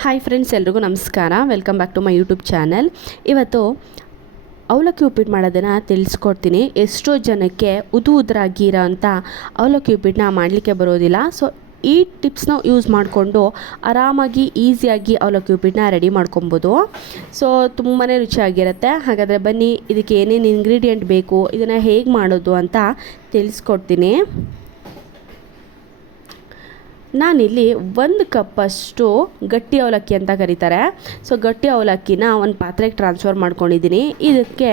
Hi friends ಎಲ್ರಿಗೂ ನಮಸ್ಕಾರ. Welcome back to my YouTube channel ಇವತ್ತು ಅವಲಕ್ಕಿ ಉಪ್ಪಿಟ್ಟು ಮಾಡೋದನ್ನು ತಿಳಿಸ್ಕೊಡ್ತೀನಿ. ಎಷ್ಟೋ ಜನಕ್ಕೆ ಉದು ಉದುರಾಗಿ ಅಂಥ ಅವಲಕ್ಕಿ ಉಪ್ಪಿಟ್ಟನ್ನ ಮಾಡಲಿಕ್ಕೆ ಬರೋದಿಲ್ಲ. ಸೊ ಈ ಟಿಪ್ಸ್ನ ಯೂಸ್ ಮಾಡಿಕೊಂಡು ಆರಾಮಾಗಿ ಈಸಿಯಾಗಿ ಅವಲಕ್ಕಿ ಉಪ್ಪಿಟ್ಟನ್ನ ರೆಡಿ ಮಾಡ್ಕೊಬೋದು. ಸೊ ತುಂಬಾ ರುಚಿಯಾಗಿರುತ್ತೆ. ಹಾಗಾದರೆ ಬನ್ನಿ, ಇದಕ್ಕೆ ಏನೇನು ಇಂಗ್ರೀಡಿಯೆಂಟ್ ಬೇಕು, ಇದನ್ನು ಹೇಗೆ ಮಾಡೋದು ಅಂತ ತಿಳಿಸ್ಕೊಡ್ತೀನಿ. ನಾನಿಲ್ಲಿ ಒಂದು ಕಪ್ಪಷ್ಟು ಗಟ್ಟಿ ಅವಲಕ್ಕಿ ಅಂತ ಕರೀತಾರೆ. ಸೊ ಗಟ್ಟಿ ಅವಲಕ್ಕಿನ ಒಂದು ಪಾತ್ರೆಗೆ ಟ್ರಾನ್ಸ್ಫರ್ ಮಾಡ್ಕೊಂಡಿದ್ದೀನಿ. ಇದಕ್ಕೆ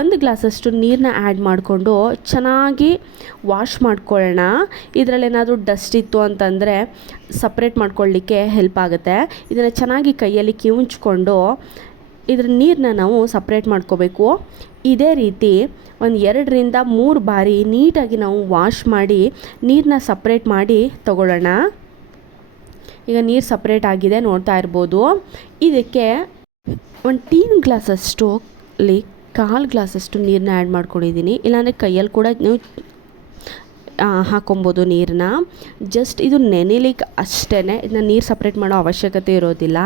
ಒಂದು ಗ್ಲಾಸಷ್ಟು ನೀರನ್ನ ಆ್ಯಡ್ ಮಾಡಿಕೊಂಡು ಚೆನ್ನಾಗಿ ವಾಶ್ ಮಾಡ್ಕೊಳ್ಳೋಣ. ಇದರಲ್ಲಿ ಏನಾದರೂ ಡಸ್ಟ್ ಇತ್ತು ಅಂತಂದರೆ ಸಪ್ರೇಟ್ ಮಾಡ್ಕೊಳ್ಳಿಕ್ಕೆ ಹೆಲ್ಪ್ ಆಗುತ್ತೆ. ಇದನ್ನು ಚೆನ್ನಾಗಿ ಕೈಯಲ್ಲಿ ಕಿವುಚ್ಕೊಂಡು ಇದ್ರ ನೀರನ್ನ ನಾವು ಸಪ್ರೇಟ್ ಮಾಡ್ಕೋಬೇಕು. ಇದೇ ರೀತಿ ಒಂದು ಎರಡರಿಂದ ಮೂರು ಬಾರಿ ನೀಟಾಗಿ ನಾವು ವಾಶ್ ಮಾಡಿ ನೀರನ್ನ ಸಪ್ರೇಟ್ ಮಾಡಿ ತಗೊಳ್ಳೋಣ. ಈಗ ನೀರು ಸಪ್ರೇಟ್ ಆಗಿದೆ ನೋಡ್ತಾ ಇರ್ಬೋದು. ಇದಕ್ಕೆ ಒಂದು ಟೀನ್ ಗ್ಲಾಸಷ್ಟು ಕಾಲು ಗ್ಲಾಸಷ್ಟು ನೀರನ್ನ ಆ್ಯಡ್ ಮಾಡ್ಕೊಂಡಿದ್ದೀನಿ. ಇಲ್ಲಾಂದರೆ ಕೈಯಲ್ಲಿ ಕೂಡ ನೀವು ಹಾಕೊಬೋದು ನೀರನ್ನ ಜಸ್ಟ್ ಇದು ನೆನೆಲಿಕ್ಕೆ ಅಷ್ಟೇ ಇದನ್ನ ನೀರು ಸಪ್ರೇಟ್ ಮಾಡೋ ಅವಶ್ಯಕತೆ ಇರೋದಿಲ್ಲ.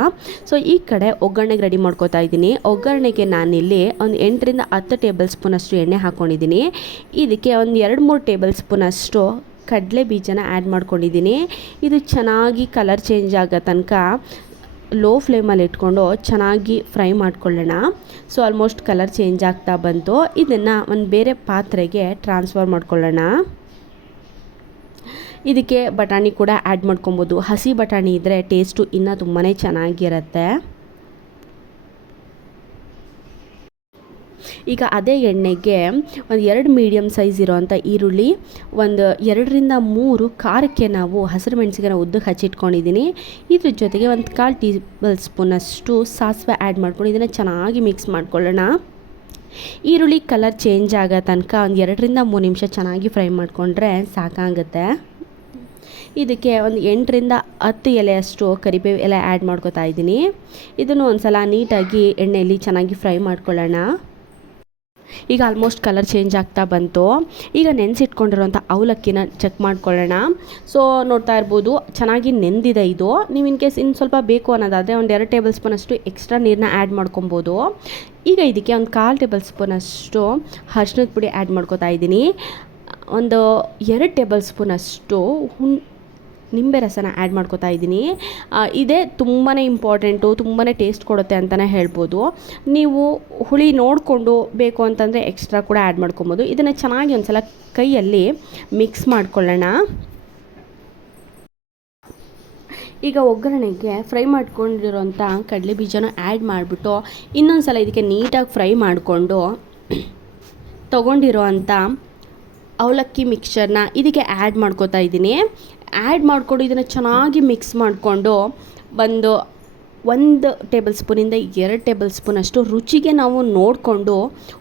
ಸೊ ಈ ಕಡೆ ಒಗ್ಗರಣೆಗೆ ರೆಡಿ ಮಾಡ್ಕೋತಾ ಇದ್ದೀನಿ. ಒಗ್ಗರಣೆಗೆ ನಾನಿಲ್ಲಿ ಒಂದು ಎಂಟರಿಂದ ಹತ್ತು ಟೇಬಲ್ ಸ್ಪೂನಷ್ಟು ಎಣ್ಣೆ ಹಾಕ್ಕೊಂಡಿದ್ದೀನಿ ಇದಕ್ಕೆ ಒಂದು ಎರಡು ಮೂರು ಟೇಬಲ್ ಸ್ಪೂನಷ್ಟು ಕಡಲೆ ಬೀಜನ ಆ್ಯಡ್ ಮಾಡ್ಕೊಂಡಿದ್ದೀನಿ. ಇದು ಚೆನ್ನಾಗಿ ಕಲರ್ ಚೇಂಜ್ ಆಗೋ ತನಕ ಲೋ ಫ್ಲೇಮಲ್ಲಿ ಇಟ್ಕೊಂಡು ಚೆನ್ನಾಗಿ ಫ್ರೈ ಮಾಡ್ಕೊಳ್ಳೋಣ. ಸೊ ಆಲ್ಮೋಸ್ಟ್ ಕಲರ್ ಚೇಂಜ್ ಆಗ್ತಾ ಬಂತು. ಇದನ್ನು ಒಂದು ಬೇರೆ ಪಾತ್ರೆಗೆ ಟ್ರಾನ್ಸ್ಫರ್ ಮಾಡ್ಕೊಳ್ಳೋಣ. ಇದಕ್ಕೆ ಬಟಾಣಿ ಕೂಡ ಆ್ಯಡ್ ಮಾಡ್ಕೊಬೋದು. ಹಸಿ ಬಟಾಣಿ ಇದ್ದರೆ ಟೇಸ್ಟು ಇನ್ನೂ ತುಂಬಾ ಚೆನ್ನಾಗಿರುತ್ತೆ. ಈಗ ಅದೇ ಎಣ್ಣೆಗೆ ಒಂದು ಎರಡು ಮೀಡಿಯಮ್ ಸೈಜ್ ಇರೋವಂಥ ಈರುಳ್ಳಿ, ಒಂದು ಎರಡರಿಂದ ಮೂರು ಖಾರಕ್ಕೆ ನಾವು ಹಸಿರು ಮೆಣಸಿಗೆ ಉದ್ದಕ್ಕೆ ಹಚ್ಚಿಟ್ಕೊಂಡಿದ್ದೀನಿ ಇದ್ರ ಜೊತೆಗೆ ಒಂದು ಕಾಲು ಟೀಬಲ್ ಸ್ಪೂನಷ್ಟು ಸಾಸಿವೆ ಆ್ಯಡ್ ಮಾಡ್ಕೊಂಡು ಇದನ್ನು ಚೆನ್ನಾಗಿ ಮಿಕ್ಸ್ ಮಾಡ್ಕೊಳ್ಳೋಣ. ಈರುಳ್ಳಿ ಕಲರ್ ಚೇಂಜ್ ಆಗೋ ತನಕ ಒಂದು ಎರಡರಿಂದ ಮೂರು ನಿಮಿಷ ಚೆನ್ನಾಗಿ ಫ್ರೈ ಮಾಡಿಕೊಂಡ್ರೆ ಸಾಕಾಗುತ್ತೆ. ಇದಕ್ಕೆ ಒಂದು ಎಂಟರಿಂದ ಹತ್ತು ಎಲೆಯಷ್ಟು ಕರಿಬೇವು ಎಲೆ ಆ್ಯಡ್ ಮಾಡ್ಕೋತಾ ಇದ್ದೀನಿ. ಇದನ್ನು ಒಂದು ಸಲ ನೀಟಾಗಿ ಎಣ್ಣೆಯಲ್ಲಿ ಚೆನ್ನಾಗಿ ಫ್ರೈ ಮಾಡ್ಕೊಳ್ಳೋಣ. ಈಗ ಆಲ್ಮೋಸ್ಟ್ ಕಲರ್ ಚೇಂಜ್ ಆಗ್ತಾ ಬಂತು. ಈಗ ನೆನೆಸಿಟ್ಕೊಂಡಿರೋಂಥ ಅವಲಕ್ಕಿನ ಚೆಕ್ ಮಾಡ್ಕೊಳ್ಳೋಣ. ಸೊ ನೋಡ್ತಾ ಇರ್ಬೋದು, ಚೆನ್ನಾಗಿ ನೆಂದಿದೆ ಇದು. ನೀವು ಇನ್ ಕೇಸ್ ಇನ್ನು ಸ್ವಲ್ಪ ಬೇಕು ಅನ್ನೋದಾದರೆ ಒಂದು ಎರಡು ಟೇಬಲ್ ಸ್ಪೂನಷ್ಟು ಎಕ್ಸ್ಟ್ರಾ ನೀರನ್ನ ಆ್ಯಡ್ ಮಾಡ್ಕೊಬೋದು. ಈಗ ಇದಕ್ಕೆ ಒಂದು ಕಾಲು ಟೇಬಲ್ ಸ್ಪೂನಷ್ಟು ಅರ್ಶಿನದ ಪುಡಿ ಆ್ಯಡ್ ಮಾಡ್ಕೋತಾ ಇದ್ದೀನಿ. ಒಂದು ಎರಡು ಟೇಬಲ್ ಸ್ಪೂನಷ್ಟು ಹುಣ್ ನಿಂಬೆ ರಸನ ಆ್ಯಡ್ ಮಾಡ್ಕೋತಾ ಇದ್ದೀನಿ. ಇದೇ ತುಂಬಾ ಇಂಪಾರ್ಟೆಂಟು ತುಂಬಾ ಟೇಸ್ಟ್ ಕೊಡುತ್ತೆ ಅಂತಲೇ ಹೇಳ್ಬೋದು. ನೀವು ಹುಳಿ ನೋಡಿಕೊಂಡು ಬೇಕು ಅಂತಂದರೆ ಎಕ್ಸ್ಟ್ರಾ ಕೂಡ ಆ್ಯಡ್ ಮಾಡ್ಕೊಬೋದು. ಇದನ್ನು ಚೆನ್ನಾಗಿ ಒಂದು ಸಲ ಕೈಯಲ್ಲಿ ಮಿಕ್ಸ್ ಮಾಡ್ಕೊಳ್ಳೋಣ. ಈಗ ಒಗ್ಗರಣೆಗೆ ಫ್ರೈ ಮಾಡ್ಕೊಂಡಿರೋಂಥ ಕಡಲೆ ಬೀಜನ ಆ್ಯಡ್ ಮಾಡಿಬಿಟ್ಟು ಇನ್ನೊಂದು ಸಲ ಇದಕ್ಕೆ ನೀಟಾಗಿ ಫ್ರೈ ಮಾಡಿಕೊಂಡು ತೊಗೊಂಡಿರೋ ಅಂಥ ಅವಲಕ್ಕಿ ಮಿಕ್ಸ್ಚರ್ನ ಇದಕ್ಕೆ ಆ್ಯಡ್ ಮಾಡ್ಕೋತಾ ಇದ್ದೀನಿ. ಆ್ಯಡ್ ಮಾಡಿಕೊಂಡು ಇದನ್ನು ಚೆನ್ನಾಗಿ ಮಿಕ್ಸ್ ಮಾಡಿಕೊಂಡು ಒಂದು ಒಂದು ಟೇಬಲ್ ಸ್ಪೂನಿಂದ ಎರಡು ಟೇಬಲ್ ಸ್ಪೂನಷ್ಟು ರುಚಿಗೆ ನಾವು ನೋಡಿಕೊಂಡು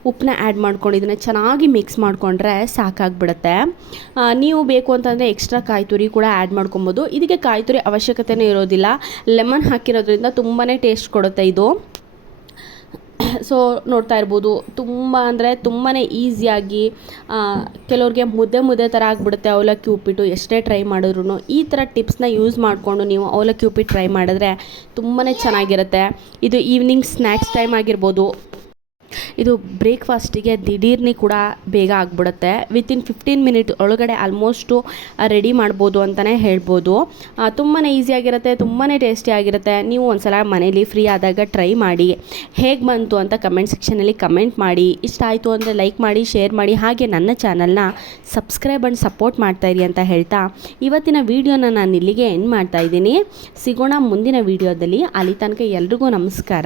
ಉಪ್ಪನ್ನ ಆ್ಯಡ್ ಮಾಡ್ಕೊಂಡು ಇದನ್ನು ಚೆನ್ನಾಗಿ ಮಿಕ್ಸ್ ಮಾಡಿಕೊಂಡ್ರೆ ಸಾಕಾಗ್ಬಿಡುತ್ತೆ. ನೀವು ಬೇಕು ಅಂತಂದರೆ ಎಕ್ಸ್ಟ್ರಾ ಕಾಯಿ ತುರಿ ಕೂಡ ಆ್ಯಡ್ ಮಾಡ್ಕೊಬೋದು. ಇದಕ್ಕೆ ಕಾಯಿ ತುರಿ ಅವಶ್ಯಕತೆಯೇ ಇರೋದಿಲ್ಲ. ಲೆಮನ್ ಹಾಕಿರೋದ್ರಿಂದ ತುಂಬಾ ಟೇಸ್ಟ್ ಕೊಡುತ್ತೆ ಇದು. ಸೊ ನೋಡ್ತಾ ಇರ್ಬೋದು, ತುಂಬ ಅಂದರೆ ತುಂಬಾ ಈಸಿಯಾಗಿ ಕೆಲವ್ರಿಗೆ ಮುದ್ದೆ ಮುದ್ದೆ ಥರ ಆಗಿಬಿಡುತ್ತೆ ಅವಲಕ್ಕಿ ಉಪ್ಪಿಟ್ಟು, ಎಷ್ಟೇ ಟ್ರೈ ಮಾಡಿದ್ರು ಈ ಥರ ಟಿಪ್ಸ್ನ ಯೂಸ್ ಮಾಡಿಕೊಂಡು ನೀವು ಅವಲಕ್ಕಿ ಉಪ್ಪಿಟ್ಟು ಟ್ರೈ ಮಾಡಿದ್ರೆ ತುಂಬಾ ಚೆನ್ನಾಗಿರುತ್ತೆ. ಇದು ಈವ್ನಿಂಗ್ ಸ್ನ್ಯಾಕ್ಸ್ ಟೈಮ್ ಆಗಿರ್ಬೋದು. ಇದು ಬ್ರೇಕ್ಫಾಸ್ಟಿಗೆ ದಿಢೀರ್ನಿ ಕೂಡ ಬೇಗ ಆಗಿಬಿಡುತ್ತೆ. ವಿತಿನ್ ಫಿಫ್ಟೀನ್ ಮಿನಿಟ್ ಒಳಗಡೆ ಆಲ್ಮೋಸ್ಟು ರೆಡಿ ಮಾಡ್ಬೋದು ಅಂತಲೇ ಹೇಳ್ಬೋದು. ತುಂಬಾ ಈಸಿಯಾಗಿರುತ್ತೆ ತುಂಬಾ ಟೇಸ್ಟಿಯಾಗಿರುತ್ತೆ ನೀವು ಒಂದು ಸಲ ಮನೇಲಿ ಫ್ರೀ ಆದಾಗ ಟ್ರೈ ಮಾಡಿ. ಹೇಗೆ ಬಂತು ಅಂತ ಕಮೆಂಟ್ ಸೆಕ್ಷನಲ್ಲಿ ಕಮೆಂಟ್ ಮಾಡಿ. ಇಷ್ಟ ಆಯಿತು ಅಂದರೆ ಲೈಕ್ ಮಾಡಿ ಶೇರ್ ಮಾಡಿ. ಹಾಗೆ ನನ್ನ ಚಾನಲ್ನ ಸಬ್ಸ್ಕ್ರೈಬ್ ಆ್ಯಂಡ್ ಸಪೋರ್ಟ್ ಮಾಡ್ತಾಯಿರಿ ಅಂತ ಹೇಳ್ತಾ ಇವತ್ತಿನ ವೀಡಿಯೋನ ನಾನು ಇಲ್ಲಿಗೆ ಎಂಡ್ ಮಾಡ್ತಾಯಿದ್ದೀನಿ ಸಿಗೋಣ ಮುಂದಿನ ವೀಡಿಯೋದಲ್ಲಿ ಅಲ್ಲಿ ತನಕ ಎಲ್ರಿಗೂ ನಮಸ್ಕಾರ.